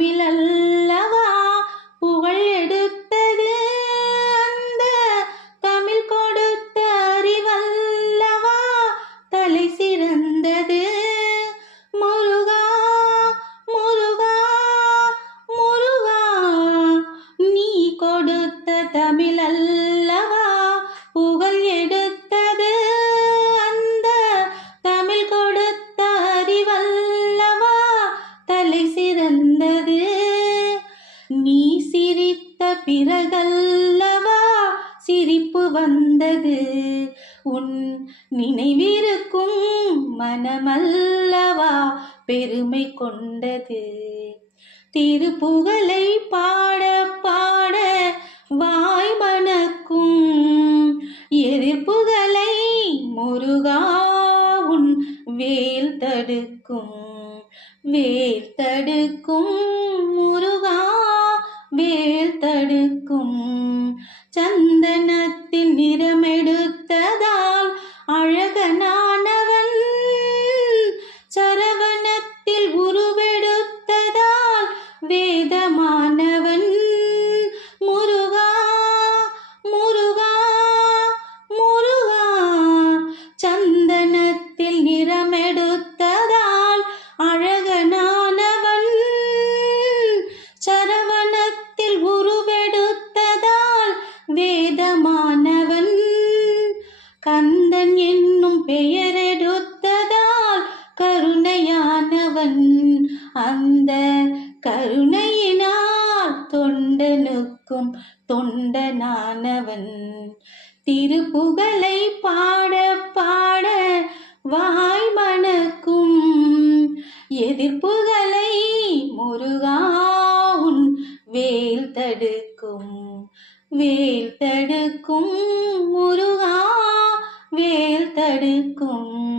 தமிழல்லவா? புகழ் எடுத்தது அந்த தமிழ் கொடுத்த அறிவல்லவா? தலை சிறந்தது. முருகா முருகா முருகா நீ கொடுத்த தமிழல்லவா? நீ சிரித்த பிறகல்லவா? சிரிப்பு வந்தது. உன் நினைவிருக்கும் மனமல்லவா? பெருமை கொண்டது. திருப்புகழை பாட பாட வாய் மணக்கும் எதிர்ப்புகளை முருகா உன் வேல் தடுக்கும். வேல் தடுக்கும் முரு நிற்கும் சந்தனத்தில் நிறமெடுத்ததால் அழகன அவன் அந்த கருணையினால் தொண்டனுக்கும் தொண்டனானவன். திருப்புகழை பாட பாட வாய் மணக்கும் எதிர்ப்புகளை முருகாவுன் வேல் தடுக்கும். வேல் தடுக்கும் முருகா வேல் தடுக்கும்.